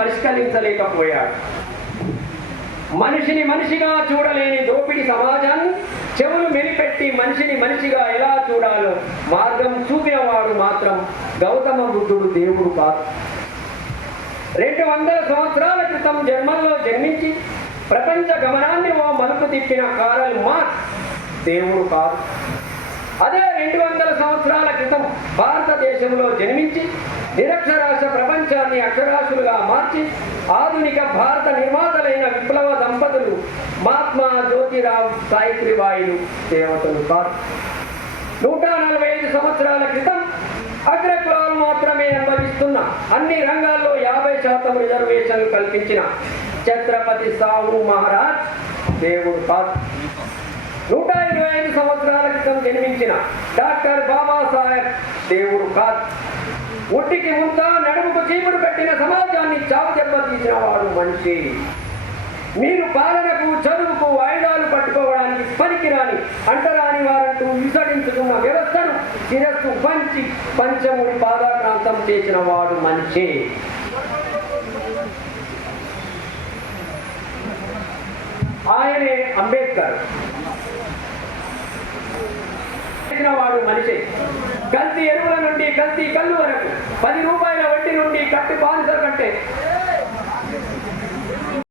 పరిష్కరించలేకపోయాడు. మనిషిని మనిషిగా చూడలేని దోపిడి సమాజాన్ని చెవులు మెలిపెట్టి మనిషిని మనిషిగా ఎలా చూడాలో మార్గం చూపినవాడు మాత్రం గౌతమ బుద్ధుడు దేవుడు కాదు. 200 సంవత్సరాల క్రితం జర్మన్లో జన్మించి ప్రపంచ గమనాన్ని ఓ మలుపు తిప్పిన కారల్ మార్క్స్ దేవుడు కాదు. అదే 200 సంవత్సరాల క్రితం భారతదేశంలో జన్మించి నిరక్షరాస్య ప్రపంచాన్ని అక్షరాస్యులుగా మార్చి ఆధునిక భారత నిర్మాతలైన విప్లవ దంపతులు మహాత్మా జ్యోతిరావు సావిత్రిబాయిలు దేవతలు కాదు. 145 సంవత్సరాల క్రితం అగ్రకులాలు మాత్రమే అనుభవిస్తున్న అన్ని రంగాల్లో 50% రిజర్వేషన్లు కల్పించిన ఛత్రపతి సాహు మహారాజ్ దేవుడు కాదు. 125 సంవత్సరాల క్రితం జన్మించిన డాక్టర్ బాబాసాహెబ్ దేవుడు కాదు. ఒంటికి ముంత నడుముకు చీపురు పెట్టిన సమాజాన్ని చావు దెబ్బతీసిన వాడు మనిషి. మీరు పాలనకు చదువుకు వాయిదాలు పట్టుకోవడానికి పనికిరాని అంటరాని వారంటూ విసడించుకున్న వ్యవస్థను శిరస్సు పంచి పంచముడి పాదాక్రాంతం చేసిన వాడు మనిషి. ఆయనే అంబేద్కర్. వాడు మనిషి. కల్తీ ఎరువుల నుండి కల్తీ కళ్ళు వరకు 10 రూపాయల వడ్డీ నుండి కట్టి బానిసల కంటే